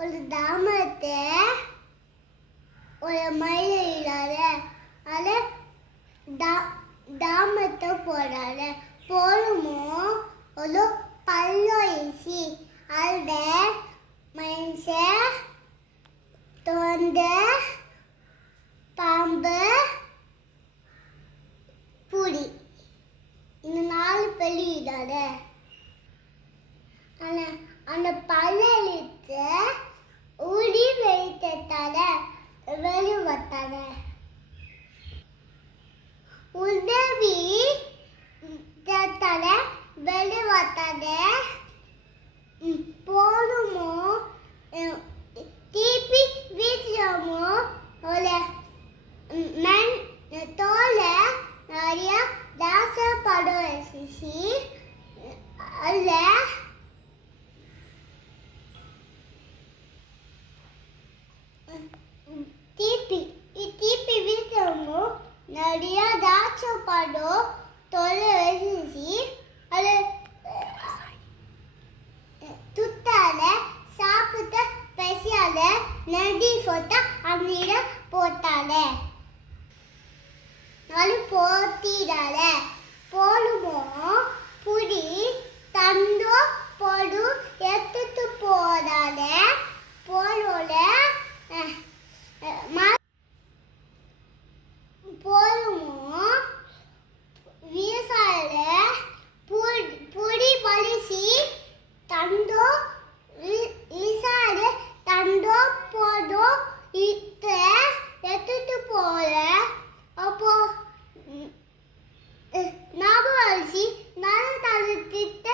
ஒரு தாமரத்தை ஒரு மயிலால அது தாமரத்தை போடாத போடுமோ ஒரு பல்லோயிசி அத மனுஷ தொந்த பாம்பு புலி இந்த 4 வெளியிடாத அந்த பல்லெழுத்து ஊடி வெளித்தாத வெளிவத்தாத உதவி தத்தாத வெளிவத்தாத போடுமோ தீப்பி வீசுமோ ஒரு தோலை நிறைய தாசப்படம் வச்சு அதில் தீப்பி வீசுமோ நிறைய தாசப்படம் தோலை வச்சு அது துத்தால சாப்பிட்ட பசியால நடி போட்டா அம்மிட போட்டால அது போத்திடால போடுமோ புடி தந்தோ போடு எடுத்துட்டு போடாத போடல போடுமோ விவசாயில புடி பலிசி தந்தோ விசாடு தந்தோ போதோ இத்த எடுத்துட்டு போல அப்போ ஞாபகம் நல்ல தளத்திட்ட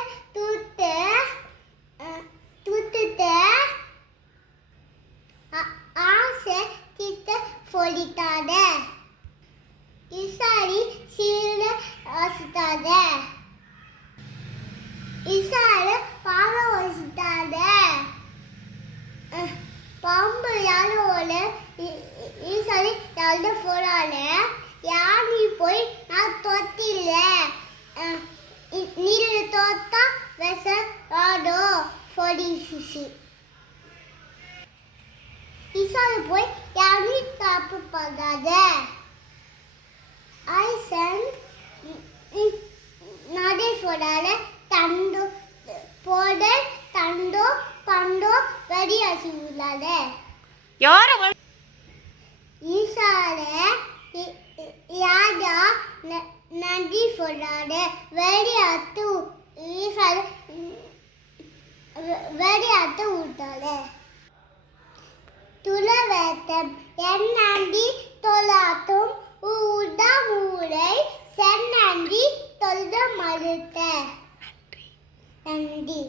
தூத்துட்டு ஆசை திட்ட சொல்லிட்டாத இசாரி சீர வசித்தாத இசார பாவ வசித்தாத பாம்பு யாரோட ஈசாரி யாரோட போறால யானி போய் நான் தொத்தில நீல தோத்தா வெச ஆடோ பொடிசி ஈசாரி போய் யானி தப்பு பண்ணாத ஐசன் நடை போடால தண்டோ போட தண்டோ பண்டோ வெடி அசி உள்ளாத யார ஈசார யாரா நடி போடாத வெடி அத்து ஈசார வெடி அத்து விட்டாத துளவேத்தம் என்னாண்டி தொலாத்தும் ஊடா மூளை சென்னாண்டி தொல்த மறுத்த நன்றி